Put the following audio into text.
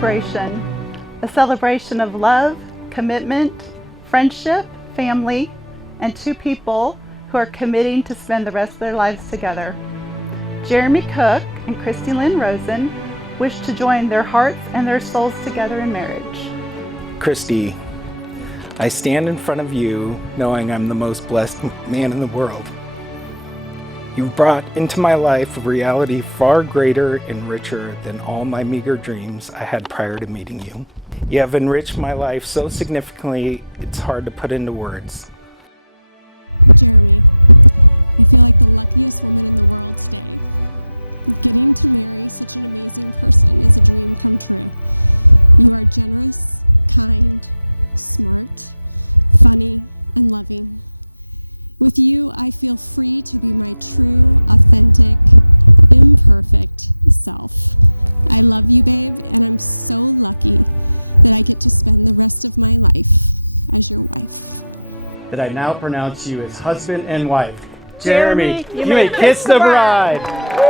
a celebration of love, commitment, friendship, family, and two people who are committing to spend the rest of their lives together. Jeremy Cook and Christy Lynn Rosen wish to join their hearts and their souls together in marriage. Christy, I stand in front of you knowing I'm the most blessed man in the world. You've brought into my life a reality far greater and richer than all my meager dreams I had prior to meeting you. You have enriched my life so significantly, it's hard to put into words. Jeremy, I feel like the luckiest woman in the world today. Getting to marry such an amazing person is a dream come true. You are generous, kind, smart, funny, and loving. With you, I feel free to be my true, authentic, imperfect self. I love you, babe, and I'm so lucky that I get to spend the rest of my life as your wife. That I now pronounce you as husband and wife. Jeremy, you may kiss the bride.